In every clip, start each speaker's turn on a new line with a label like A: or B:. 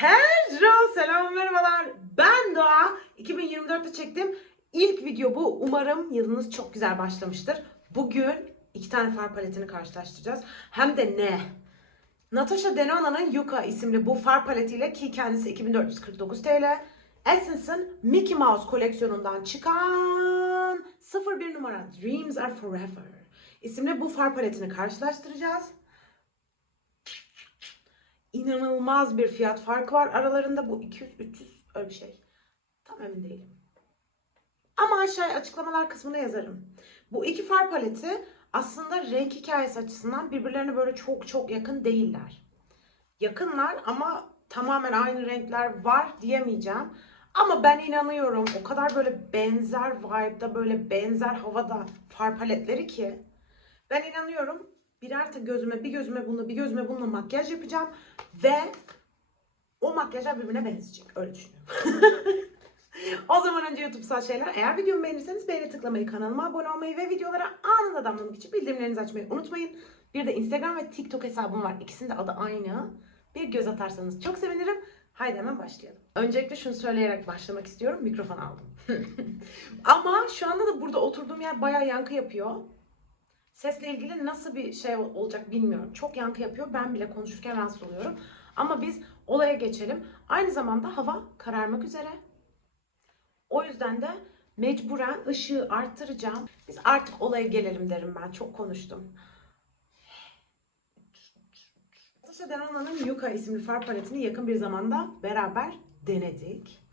A: Hello, selam merhabalar. Ben Doğa. 2024'te çektim. İlk video bu. Umarım yılınız çok güzel başlamıştır. Bugün iki tane far paletini karşılaştıracağız. Hem de ne? Natasha Denona'nın Yuka isimli bu far paletiyle ki kendisi 2449 TL. Essence'ın Mickey Mouse koleksiyonundan çıkan 01 numara Dreams Are Forever isimli bu far paletini karşılaştıracağız inanılmaz bir fiyat farkı var aralarında. Bu 200-300 öyle bir şey. Tam emin değilim. Ama aşağıya açıklamalar kısmına yazarım. Bu iki far paleti aslında renk hikayesi açısından birbirlerine böyle çok çok yakın değiller. Yakınlar ama tamamen aynı renkler var diyemeyeceğim. Ama ben inanıyorum o kadar böyle benzer vibe'da böyle benzer havada far paletleri ki ben inanıyorum birer gözüme bir gözüme bununla bir gözüme bununla makyaj yapacağım ve o makyajlar birbirine benzeyecek. Öyle düşünüyorum. o zaman önce YouTube'sal şeyler. Eğer videomu beğenirseniz beğeni tıklamayı, kanalıma abone olmayı ve videolara anında damlamak için bildirimlerinizi açmayı unutmayın. Bir de Instagram ve TikTok hesabım var. İkisinin de adı aynı. Bir göz atarsanız çok sevinirim. Haydi hemen başlayalım. Öncelikle şunu söyleyerek başlamak istiyorum. Mikrofon aldım. Ama şu anda da burada oturduğum yer bayağı yankı yapıyor. Sesle ilgili nasıl bir şey ol- olacak bilmiyorum. Çok yankı yapıyor. Ben bile konuşurken rahatsız oluyorum. Ama biz olaya geçelim. Aynı zamanda hava kararmak üzere. O yüzden de mecburen ışığı arttıracağım. Biz artık olaya gelelim derim ben. Çok konuştum. Natasha Denona'nın Yuka isimli far paletini yakın bir zamanda beraber denedik.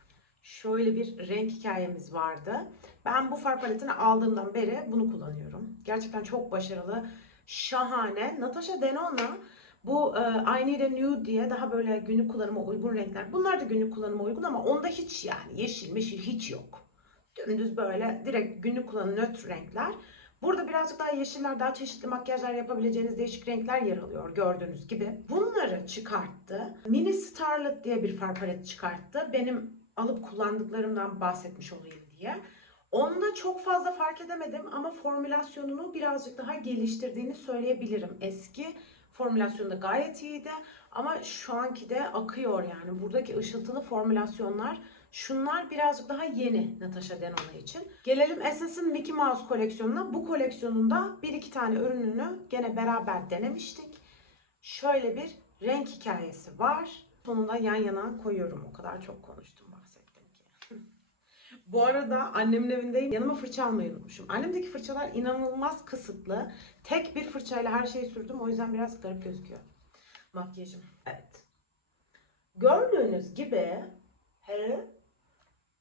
A: Şöyle bir renk hikayemiz vardı. Ben bu far paletini aldığımdan beri bunu kullanıyorum. Gerçekten çok başarılı, şahane. Natasha Denona bu e, I Need a Nude diye daha böyle günlük kullanıma uygun renkler. Bunlar da günlük kullanıma uygun ama onda hiç yani yeşil meşil hiç yok. Dümdüz böyle direkt günlük kullanım nötr renkler. Burada birazcık daha yeşiller, daha çeşitli makyajlar yapabileceğiniz değişik renkler yer alıyor gördüğünüz gibi. Bunları çıkarttı. Mini Starlet diye bir far paleti çıkarttı. Benim alıp kullandıklarımdan bahsetmiş olayım diye. Onda çok fazla fark edemedim ama formülasyonunu birazcık daha geliştirdiğini söyleyebilirim. Eski formülasyonu da gayet iyiydi ama şu anki de akıyor yani. Buradaki ışıltılı formülasyonlar şunlar birazcık daha yeni Natasha Denona için. Gelelim Essence'ın Mickey Mouse koleksiyonuna. Bu koleksiyonunda bir iki tane ürününü gene beraber denemiştik. Şöyle bir renk hikayesi var. Sonunda yan yana koyuyorum. O kadar çok konuştum. Bu arada annemin evindeyim. Yanıma fırça almayı unutmuşum. Annemdeki fırçalar inanılmaz kısıtlı. Tek bir fırçayla her şeyi sürdüm. O yüzden biraz garip gözüküyor. Makyajım. Evet. Gördüğünüz gibi he,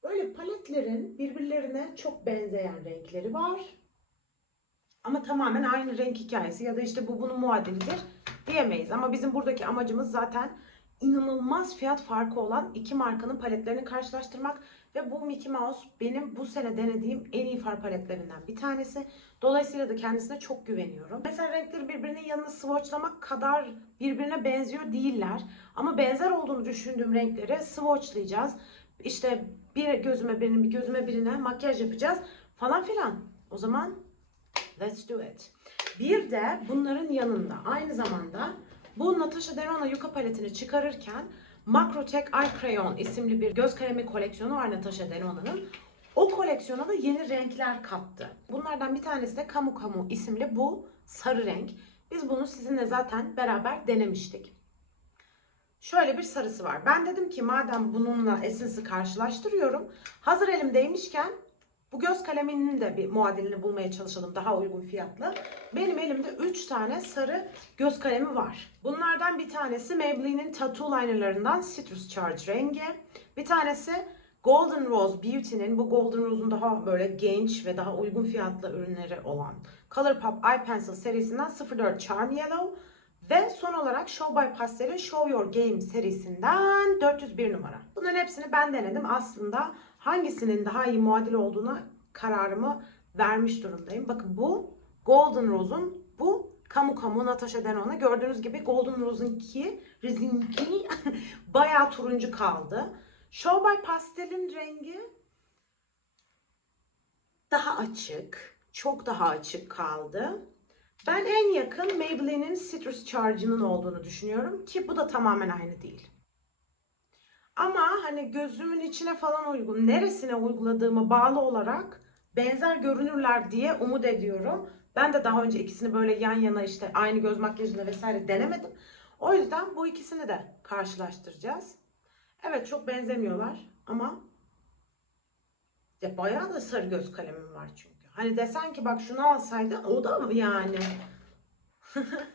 A: böyle paletlerin birbirlerine çok benzeyen renkleri var. Ama tamamen aynı renk hikayesi ya da işte bu bunun muadilidir diyemeyiz. Ama bizim buradaki amacımız zaten inanılmaz fiyat farkı olan iki markanın paletlerini karşılaştırmak ve bu Mickey Mouse benim bu sene denediğim en iyi far paletlerinden bir tanesi. Dolayısıyla da kendisine çok güveniyorum. Mesela renkleri birbirinin yanına swatchlamak kadar birbirine benziyor değiller. Ama benzer olduğunu düşündüğüm renkleri swatchlayacağız. İşte bir gözüme birinin bir gözüme birine makyaj yapacağız falan filan. O zaman let's do it. Bir de bunların yanında aynı zamanda bu Natasha Denona Yuka paletini çıkarırken Macrotech Eye Crayon isimli bir göz kalemi koleksiyonu var Natasha Denona'nın. O koleksiyona da yeni renkler kattı. Bunlardan bir tanesi de Kamu Kamu isimli bu sarı renk. Biz bunu sizinle zaten beraber denemiştik. Şöyle bir sarısı var. Ben dedim ki madem bununla Essence'ı karşılaştırıyorum. Hazır elimdeymişken bu göz kaleminin de bir muadilini bulmaya çalışalım daha uygun fiyatlı. Benim elimde 3 tane sarı göz kalemi var. Bunlardan bir tanesi Maybelline'in Tattoo Liner'larından Citrus Charge rengi. Bir tanesi Golden Rose Beauty'nin bu Golden Rose'un daha böyle genç ve daha uygun fiyatlı ürünleri olan Colourpop Eye Pencil serisinden 04 Charm Yellow. Ve son olarak Show by Pastel'in Show Your Game serisinden 401 numara. Bunların hepsini ben denedim. Aslında hangisinin daha iyi muadil olduğuna kararımı vermiş durumdayım. Bakın bu Golden Rose'un, bu Kamu Kamu Natasha Denona. Gördüğünüz gibi Golden Rose'unki, Rizinki bayağı turuncu kaldı. Show by Pastel'in rengi daha açık. Çok daha açık kaldı. Ben en yakın Maybelline'in Citrus Charge'ının olduğunu düşünüyorum ki bu da tamamen aynı değil. Hani gözümün içine falan uygun, neresine uyguladığımı bağlı olarak benzer görünürler diye umut ediyorum. Ben de daha önce ikisini böyle yan yana işte aynı göz makyajında vesaire denemedim. O yüzden bu ikisini de karşılaştıracağız. Evet çok benzemiyorlar ama ya bayağı da sarı göz kalemim var çünkü. Hani desen ki bak şunu alsaydın o da yani?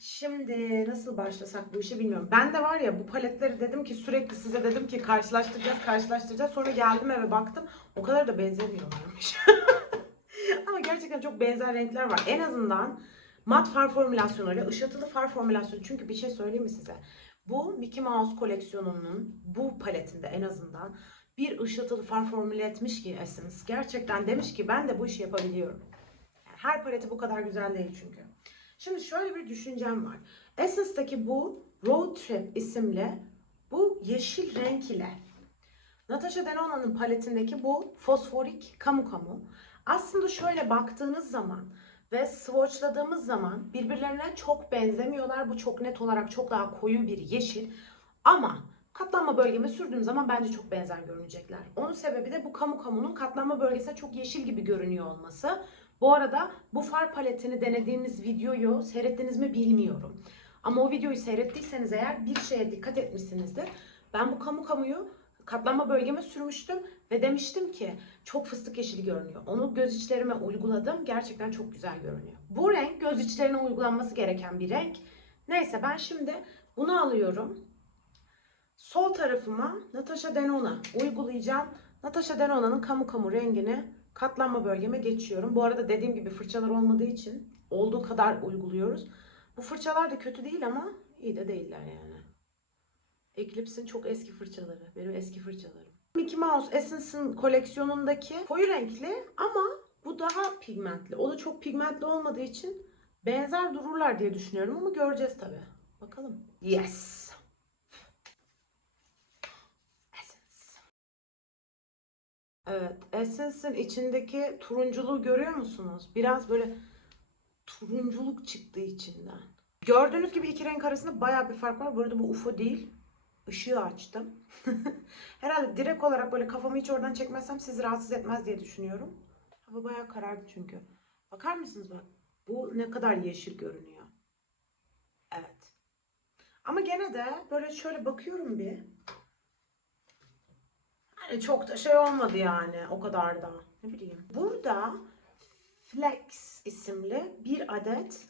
A: Şimdi nasıl başlasak bu işi bilmiyorum. Ben de var ya bu paletleri dedim ki sürekli size dedim ki karşılaştıracağız karşılaştıracağız. Sonra geldim eve baktım o kadar da benzemiyorlarmış. Ama gerçekten çok benzer renkler var. En azından mat far formülasyonuyla ışıltılı far formülasyonu. Çünkü bir şey söyleyeyim mi size? Bu Mickey Mouse koleksiyonunun bu paletinde en azından bir ışıltılı far formüle etmiş ki Essence. Gerçekten demiş ki ben de bu işi yapabiliyorum. Her paleti bu kadar güzel değil çünkü. Şimdi şöyle bir düşüncem var. Essence'daki bu Road Trip isimli bu yeşil renk ile Natasha Denona'nın paletindeki bu fosforik kamu kamu aslında şöyle baktığınız zaman ve swatchladığımız zaman birbirlerine çok benzemiyorlar. Bu çok net olarak çok daha koyu bir yeşil. Ama katlanma bölgeme sürdüğüm zaman bence çok benzer görünecekler. Onun sebebi de bu kamu kamunun katlanma bölgesine çok yeşil gibi görünüyor olması. Bu arada bu far paletini denediğimiz videoyu seyrettiniz mi bilmiyorum. Ama o videoyu seyrettiyseniz eğer bir şeye dikkat etmişsinizdir. Ben bu kamu kamuyu katlanma bölgeme sürmüştüm ve demiştim ki çok fıstık yeşili görünüyor. Onu göz içlerime uyguladım. Gerçekten çok güzel görünüyor. Bu renk göz içlerine uygulanması gereken bir renk. Neyse ben şimdi bunu alıyorum. Sol tarafıma Natasha Denona uygulayacağım. Natasha Denona'nın kamu kamu rengini katlanma bölgeme geçiyorum. Bu arada dediğim gibi fırçalar olmadığı için olduğu kadar uyguluyoruz. Bu fırçalar da kötü değil ama iyi de değiller yani. Eclipse'in çok eski fırçaları. Benim eski fırçalarım. Mickey Mouse Essence'ın koleksiyonundaki koyu renkli ama bu daha pigmentli. O da çok pigmentli olmadığı için benzer dururlar diye düşünüyorum ama göreceğiz tabi. Bakalım. Yes. Essence. Evet, Essence'in içindeki turunculuğu görüyor musunuz? Biraz böyle turunculuk çıktı içinden. Gördüğünüz gibi iki renk arasında baya bir fark var. Bu arada bu UFO değil. Işığı açtım. Herhalde direkt olarak böyle kafamı hiç oradan çekmezsem sizi rahatsız etmez diye düşünüyorum. Hava bayağı karardı çünkü. Bakar mısınız bak. Bu ne kadar yeşil görünüyor. Evet. Ama gene de böyle şöyle bakıyorum bir. Hani çok da şey olmadı yani o kadar da. Ne bileyim. Burada Flex isimli bir adet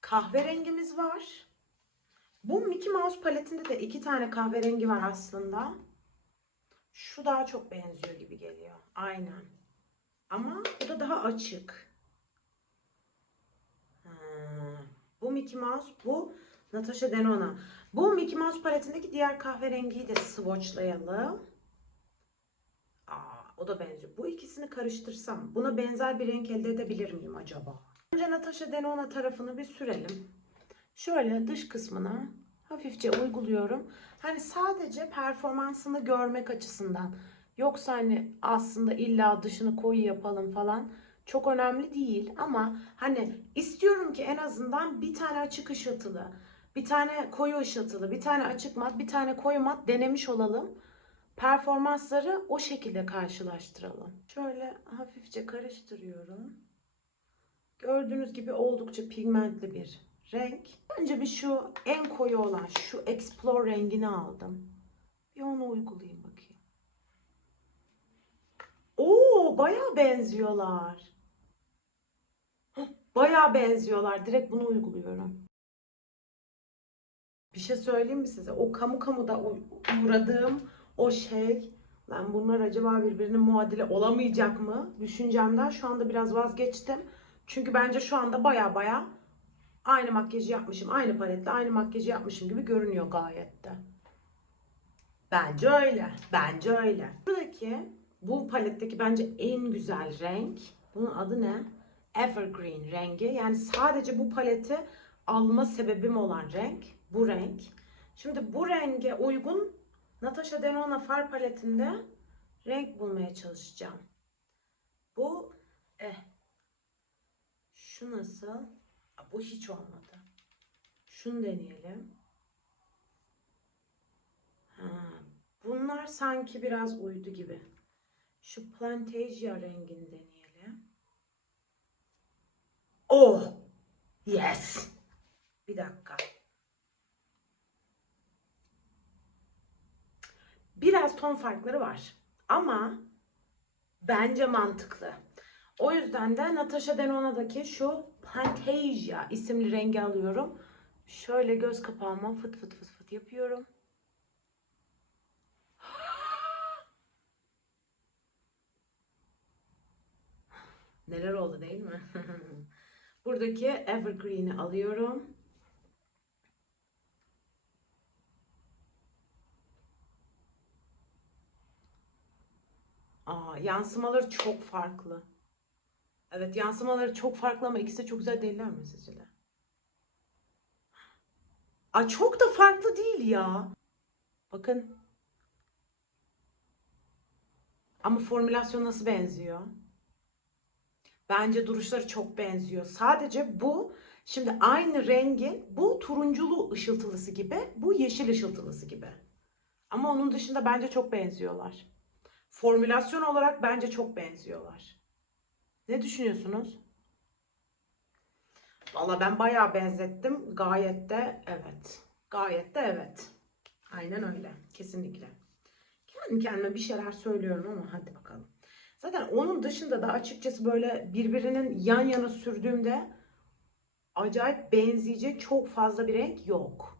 A: kahverengimiz var. Bu Mickey Mouse paletinde de iki tane kahverengi var aslında. Şu daha çok benziyor gibi geliyor. Aynen. Ama bu da daha açık. Bu Mickey Mouse, bu Natasha Denona. Bu Mickey Mouse paletindeki diğer kahverengiyi de swatchlayalım. O da benziyor. Bu ikisini karıştırsam buna benzer bir renk elde edebilir miyim acaba? Önce Natasha Denona tarafını bir sürelim. Şöyle dış kısmına hafifçe uyguluyorum. Hani sadece performansını görmek açısından. Yoksa hani aslında illa dışını koyu yapalım falan çok önemli değil ama hani istiyorum ki en azından bir tane açık ışıltılı, bir tane koyu ışıltılı, bir tane açık mat, bir tane koyu mat denemiş olalım. Performansları o şekilde karşılaştıralım. Şöyle hafifçe karıştırıyorum. Gördüğünüz gibi oldukça pigmentli bir renk. Önce bir şu en koyu olan şu Explore rengini aldım. Bir onu uygulayayım bakayım. Oo, bayağı benziyorlar. Bayağı benziyorlar. Direkt bunu uyguluyorum. Bir şey söyleyeyim mi size? O kamu kamuda uğradığım o şey, lan bunlar acaba birbirinin muadili olamayacak mı? Düşüncemden şu anda biraz vazgeçtim. Çünkü bence şu anda baya baya aynı makyajı yapmışım. Aynı paletle aynı makyajı yapmışım gibi görünüyor gayet de. Bence öyle. Bence öyle. Buradaki bu paletteki bence en güzel renk. Bunun adı ne? Evergreen rengi. Yani sadece bu paleti alma sebebim olan renk. Bu renk. Şimdi bu renge uygun Natasha Denona far paletinde renk bulmaya çalışacağım. Bu eh. Şu nasıl? Bu hiç olmadı. Şunu deneyelim. Ha, bunlar sanki biraz uydu gibi. Şu Plantasia rengini deneyelim. Oh! Yes! Bir dakika. Biraz ton farkları var. Ama bence mantıklı. O yüzden de Natasha Denona'daki şu Plantasia isimli rengi alıyorum. Şöyle göz kapağıma fıt fıt fıt fıt yapıyorum. Neler oldu değil mi? Buradaki Evergreen'i alıyorum. Aa, yansımaları çok farklı. Evet yansımaları çok farklı ama ikisi de çok güzel değiller mi sizce de? Aa, çok da farklı değil ya. Bakın. Ama formülasyon nasıl benziyor? Bence duruşları çok benziyor. Sadece bu şimdi aynı rengin bu turunculu ışıltılısı gibi, bu yeşil ışıltılısı gibi. Ama onun dışında bence çok benziyorlar. Formülasyon olarak bence çok benziyorlar. Ne düşünüyorsunuz? Valla ben bayağı benzettim. Gayet de evet. Gayet de evet. Aynen öyle. Kesinlikle. Kendi kendime bir şeyler söylüyorum ama hadi bakalım. Zaten onun dışında da açıkçası böyle birbirinin yan yana sürdüğümde acayip benzeyecek çok fazla bir renk yok.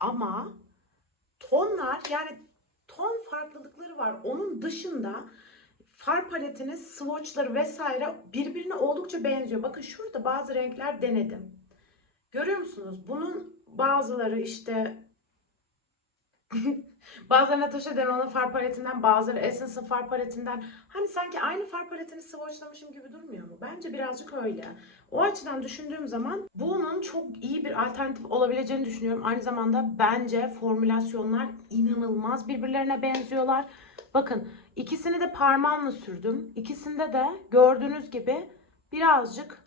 A: Ama tonlar yani ton farklılıkları var. Onun dışında far paletinin swatchları vesaire birbirine oldukça benziyor. Bakın şurada bazı renkler denedim. Görüyor musunuz? Bunun bazıları işte bazıları Natasha Denona far paletinden, bazıları Essence'ın far paletinden. Hani sanki aynı far paletini swatchlamışım gibi durmuyor mu? Bence birazcık öyle. O açıdan düşündüğüm zaman bunun çok iyi bir alternatif olabileceğini düşünüyorum. Aynı zamanda bence formülasyonlar inanılmaz birbirlerine benziyorlar. Bakın ikisini de parmağımla sürdüm. İkisinde de gördüğünüz gibi birazcık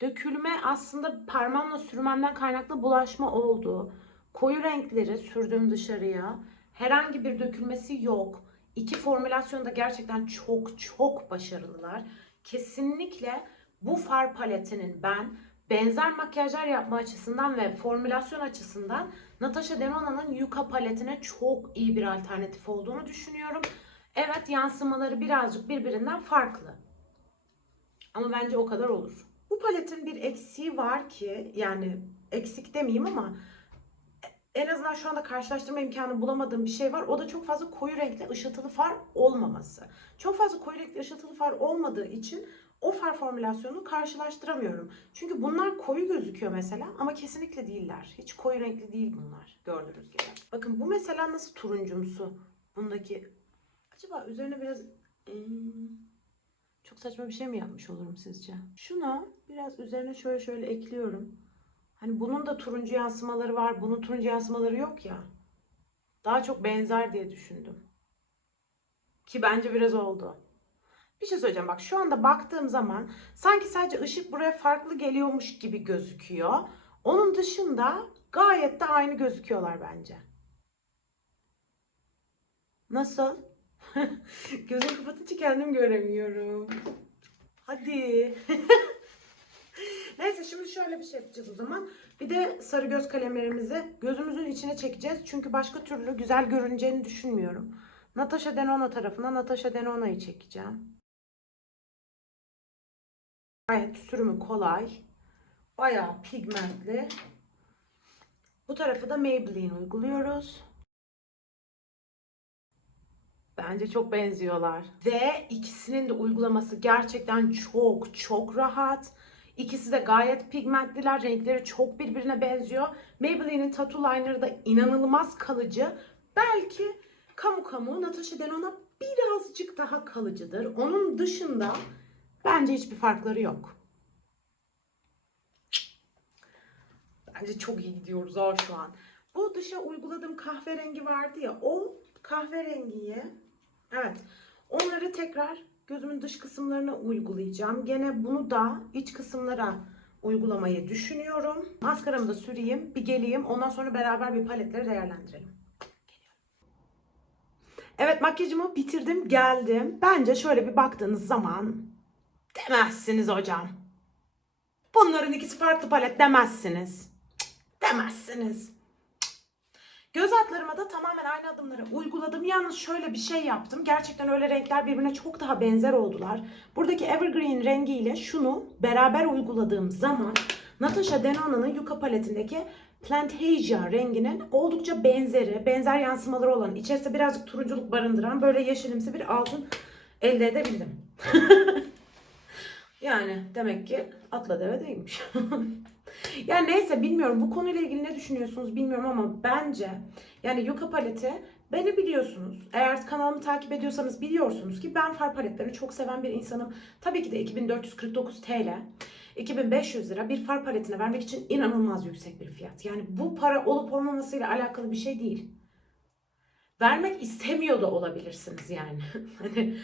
A: dökülme aslında parmağımla sürmemden kaynaklı bulaşma oldu. Koyu renkleri sürdüm dışarıya. Herhangi bir dökülmesi yok. İki formülasyon da gerçekten çok çok başarılılar. Kesinlikle bu far paletinin ben benzer makyajlar yapma açısından ve formülasyon açısından Natasha Denona'nın Yuka paletine çok iyi bir alternatif olduğunu düşünüyorum. Evet yansımaları birazcık birbirinden farklı. Ama bence o kadar olur. Bu paletin bir eksiği var ki yani eksik demeyeyim ama en azından şu anda karşılaştırma imkanı bulamadığım bir şey var. O da çok fazla koyu renkli ışıltılı far olmaması. Çok fazla koyu renkli ışıltılı far olmadığı için o far formülasyonunu karşılaştıramıyorum. Çünkü bunlar koyu gözüküyor mesela ama kesinlikle değiller. Hiç koyu renkli değil bunlar gördüğünüz gibi. Bakın bu mesela nasıl turuncumsu bundaki. Acaba üzerine biraz Hmm, çok saçma bir şey mi yapmış olurum sizce? Şunu biraz üzerine şöyle şöyle ekliyorum. Hani bunun da turuncu yansımaları var. Bunun turuncu yansımaları yok ya. Daha çok benzer diye düşündüm. Ki bence biraz oldu. Bir şey söyleyeceğim bak şu anda baktığım zaman sanki sadece ışık buraya farklı geliyormuş gibi gözüküyor. Onun dışında gayet de aynı gözüküyorlar bence. Nasıl? Gözümü kapatınca kendim göremiyorum. Hadi. Neyse şimdi şöyle bir şey yapacağız o zaman. Bir de sarı göz kalemlerimizi gözümüzün içine çekeceğiz. Çünkü başka türlü güzel görüneceğini düşünmüyorum. Natasha Denona tarafına Natasha Denona'yı çekeceğim. Gayet sürümü kolay. Bayağı pigmentli. Bu tarafı da Maybelline uyguluyoruz. Bence çok benziyorlar. Ve ikisinin de uygulaması gerçekten çok çok rahat. İkisi de gayet pigmentliler. Renkleri çok birbirine benziyor. Maybelline'in Tattoo Liner'ı da inanılmaz kalıcı. Belki Kamu Kamu Natasha Denona birazcık daha kalıcıdır. Onun dışında bence hiçbir farkları yok. Bence çok iyi gidiyoruz ha şu an. Bu dışa uyguladığım kahverengi vardı ya o kahverengiyi evet tekrar gözümün dış kısımlarına uygulayacağım. Gene bunu da iç kısımlara uygulamayı düşünüyorum. Maskaramı da süreyim, bir geleyim. Ondan sonra beraber bir paletleri değerlendirelim. Evet makyajımı bitirdim geldim. Bence şöyle bir baktığınız zaman demezsiniz hocam. Bunların ikisi farklı palet demezsiniz. Demezsiniz. Göz altlarıma da tamamen aynı adımları uyguladım. Yalnız şöyle bir şey yaptım. Gerçekten öyle renkler birbirine çok daha benzer oldular. Buradaki Evergreen rengiyle şunu beraber uyguladığım zaman Natasha Denona'nın Yuka paletindeki Plantasia renginin oldukça benzeri, benzer yansımaları olan, içerisinde birazcık turunculuk barındıran böyle yeşilimsi bir altın elde edebildim. yani demek ki atla deve değilmiş. yani neyse bilmiyorum bu konuyla ilgili ne düşünüyorsunuz bilmiyorum ama bence yani Yuka paleti beni biliyorsunuz. Eğer kanalımı takip ediyorsanız biliyorsunuz ki ben far paletlerini çok seven bir insanım. Tabii ki de 2449 TL. 2500 lira bir far paletine vermek için inanılmaz yüksek bir fiyat. Yani bu para olup olmamasıyla alakalı bir şey değil. Vermek istemiyor da olabilirsiniz yani. hani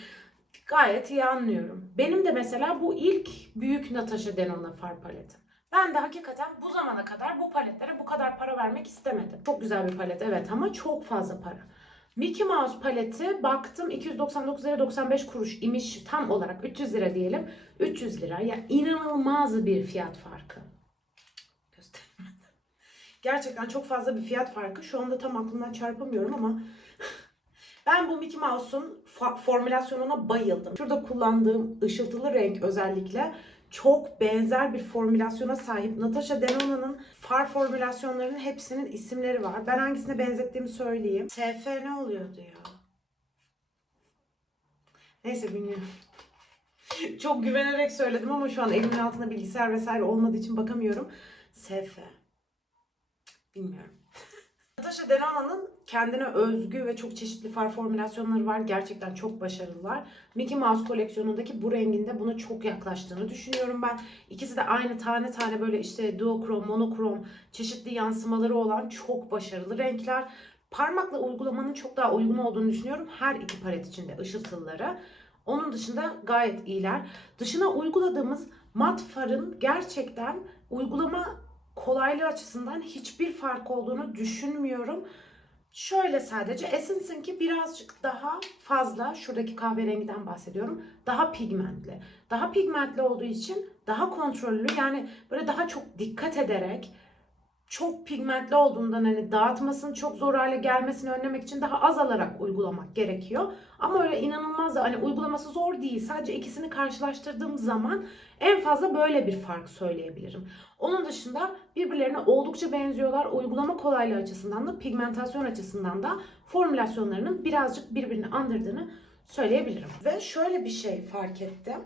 A: gayet iyi anlıyorum. Benim de mesela bu ilk büyük Natasha Denona far paletim. Ben de hakikaten bu zamana kadar bu paletlere bu kadar para vermek istemedim. Çok güzel bir palet evet ama çok fazla para. Mickey Mouse paleti baktım 299 lira 95 kuruş imiş tam olarak 300 lira diyelim. 300 lira ya inanılmaz bir fiyat farkı. Göstereyim. Gerçekten çok fazla bir fiyat farkı. Şu anda tam aklımdan çarpamıyorum ama ben bu Mickey Mouse'un formülasyonuna bayıldım. Şurada kullandığım ışıltılı renk özellikle çok benzer bir formülasyona sahip. Natasha Denona'nın far formülasyonlarının hepsinin isimleri var. Ben hangisine benzettiğimi söyleyeyim. SF ne oluyor diyor. Neyse bilmiyorum. Çok güvenerek söyledim ama şu an elimin altında bilgisayar vesaire olmadığı için bakamıyorum. SF. Bilmiyorum. Natasha Denona'nın kendine özgü ve çok çeşitli far formülasyonları var. Gerçekten çok başarılılar. Mickey Mouse koleksiyonundaki bu renginde buna çok yaklaştığını düşünüyorum ben. İkisi de aynı tane tane böyle işte duokrom, monokrom, çeşitli yansımaları olan çok başarılı renkler. Parmakla uygulamanın çok daha uygun olduğunu düşünüyorum. Her iki palet içinde ışıltılıları. Onun dışında gayet iyiler. Dışına uyguladığımız mat farın gerçekten uygulama kolaylığı açısından hiçbir fark olduğunu düşünmüyorum. Şöyle sadece Essence'ınki birazcık daha fazla, şuradaki kahverengiden bahsediyorum, daha pigmentli. Daha pigmentli olduğu için daha kontrollü yani böyle daha çok dikkat ederek çok pigmentli olduğundan hani dağıtmasını çok zor hale gelmesini önlemek için daha az alarak uygulamak gerekiyor. Ama öyle inanılmaz da hani uygulaması zor değil. Sadece ikisini karşılaştırdığım zaman en fazla böyle bir fark söyleyebilirim. Onun dışında birbirlerine oldukça benziyorlar. Uygulama kolaylığı açısından da pigmentasyon açısından da formülasyonlarının birazcık birbirini andırdığını söyleyebilirim. Ve şöyle bir şey fark ettim.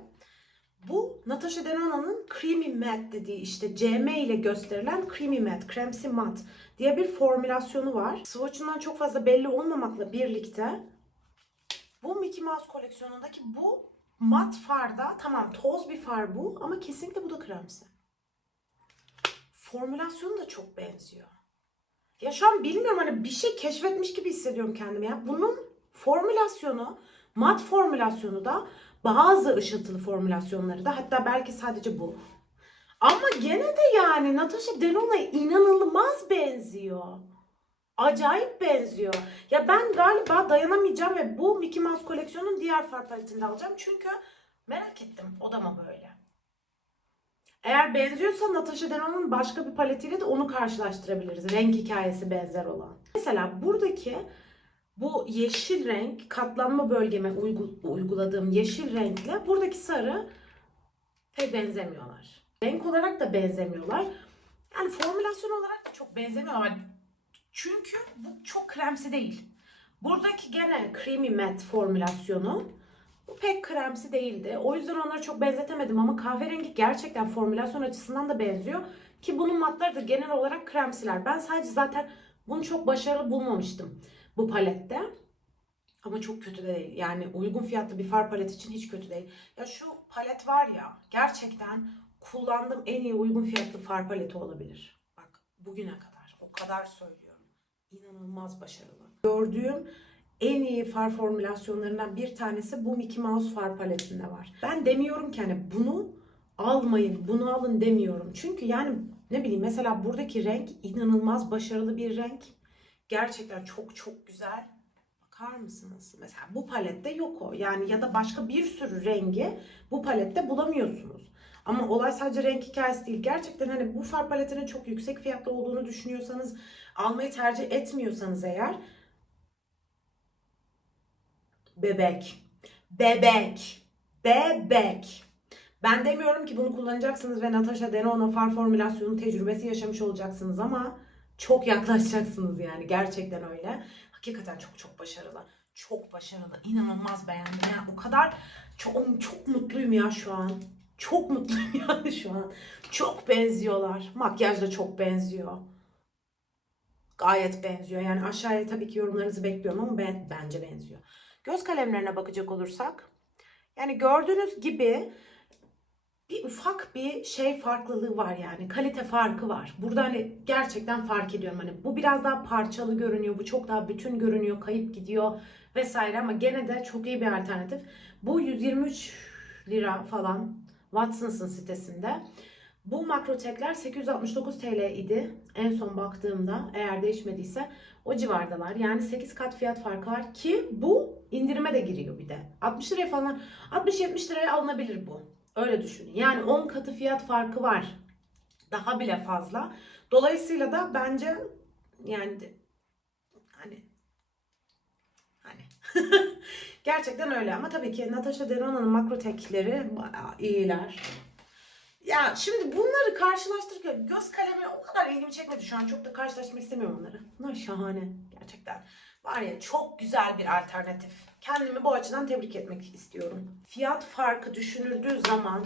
A: Bu Natasha Denona'nın Creamy Matte dediği işte CM ile gösterilen Creamy Matte, kremsi mat diye bir formülasyonu var. Swatch'ından çok fazla belli olmamakla birlikte bu Mickey Mouse koleksiyonundaki bu mat farda tamam toz bir far bu ama kesinlikle bu da kremsi. Formülasyonu da çok benziyor. Ya şu an bilmiyorum hani bir şey keşfetmiş gibi hissediyorum kendimi ya. Bunun formülasyonu, mat formülasyonu da bazı ışıltılı formülasyonları da hatta belki sadece bu. Ama gene de yani Natasha Denona'ya inanılmaz benziyor. Acayip benziyor. Ya ben galiba dayanamayacağım ve bu Mickey Mouse koleksiyonun diğer far paletinde alacağım. Çünkü merak ettim o da mı böyle? Eğer benziyorsa Natasha Denona'nın başka bir paletiyle de onu karşılaştırabiliriz. Renk hikayesi benzer olan. Mesela buradaki bu yeşil renk katlanma bölgeme uygu- uyguladığım yeşil renkle buradaki sarı pek benzemiyorlar. Renk olarak da benzemiyorlar. Yani formülasyon olarak da çok benzemiyorlar. Çünkü bu çok kremsi değil. Buradaki gene creamy matte formülasyonu bu pek kremsi değildi. O yüzden onları çok benzetemedim ama kahverengi gerçekten formülasyon açısından da benziyor. Ki bunun matları da genel olarak kremsiler. Ben sadece zaten bunu çok başarılı bulmamıştım bu palette. Ama çok kötü de değil. Yani uygun fiyatlı bir far palet için hiç kötü değil. Ya şu palet var ya gerçekten kullandığım en iyi uygun fiyatlı far paleti olabilir. Bak bugüne kadar o kadar söylüyorum. İnanılmaz başarılı. Gördüğüm en iyi far formülasyonlarından bir tanesi bu Mickey Mouse far paletinde var. Ben demiyorum ki hani bunu almayın, bunu alın demiyorum. Çünkü yani ne bileyim mesela buradaki renk inanılmaz başarılı bir renk. Gerçekten çok çok güzel. Bakar mısınız? Mesela bu palette yok o. Yani ya da başka bir sürü rengi bu palette bulamıyorsunuz. Ama olay sadece renk hikayesi değil. Gerçekten hani bu far paletinin çok yüksek fiyatlı olduğunu düşünüyorsanız, almayı tercih etmiyorsanız eğer bebek, bebek, bebek. Ben demiyorum ki bunu kullanacaksınız ve Natasha Denona far formülasyonu tecrübesi yaşamış olacaksınız ama çok yaklaşacaksınız yani gerçekten öyle. Hakikaten çok çok başarılı. Çok başarılı. İnanılmaz beğendim. Yani o kadar çok, çok mutluyum ya şu an. Çok mutluyum yani şu an. Çok benziyorlar. Makyaj da çok benziyor. Gayet benziyor. Yani aşağıya tabii ki yorumlarınızı bekliyorum ama ben, bence benziyor. Göz kalemlerine bakacak olursak. Yani gördüğünüz gibi bir ufak bir şey farklılığı var yani kalite farkı var. Burada hani gerçekten fark ediyorum hani bu biraz daha parçalı görünüyor, bu çok daha bütün görünüyor, kayıp gidiyor vesaire ama gene de çok iyi bir alternatif. Bu 123 lira falan Watsons'ın sitesinde. Bu makrotekler 869 TL idi en son baktığımda eğer değişmediyse o civardalar. Yani 8 kat fiyat farkı var ki bu indirime de giriyor bir de. 60 liraya falan 60-70 liraya alınabilir bu. Öyle düşünün. Yani 10 katı fiyat farkı var. Daha bile fazla. Dolayısıyla da bence yani hani hani gerçekten öyle ama tabii ki Natasha Denona'nın makrotekleri bayağı iyiler. Ya şimdi bunları karşılaştırırken göz kalemi o kadar ilgimi çekmedi şu an. Çok da karşılaştırmak istemiyorum bunları. Bunlar şahane gerçekten. Var ya çok güzel bir alternatif. Kendimi bu açıdan tebrik etmek istiyorum. Fiyat farkı düşünüldüğü zaman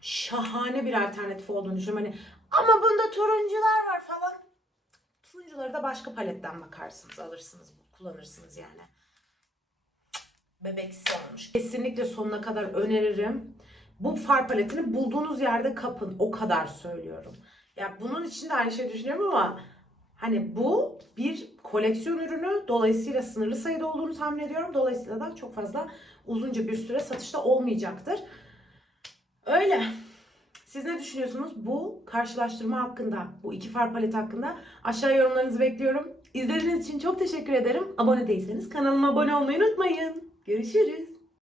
A: şahane bir alternatif olduğunu düşünüyorum. Hani ama bunda turuncular var falan. Turuncuları da başka paletten bakarsınız, alırsınız, kullanırsınız yani. Bebeksi olmuş. Kesinlikle sonuna kadar öneririm. Bu far paletini bulduğunuz yerde kapın. O kadar söylüyorum. Ya bunun için de aynı şeyi düşünüyorum ama hani bu bir koleksiyon ürünü. Dolayısıyla sınırlı sayıda olduğunu tahmin ediyorum. Dolayısıyla da çok fazla uzunca bir süre satışta olmayacaktır. Öyle. Siz ne düşünüyorsunuz bu karşılaştırma hakkında, bu iki far paleti hakkında? Aşağı yorumlarınızı bekliyorum. İzlediğiniz için çok teşekkür ederim. Abone değilseniz kanalıma abone olmayı unutmayın. Görüşürüz.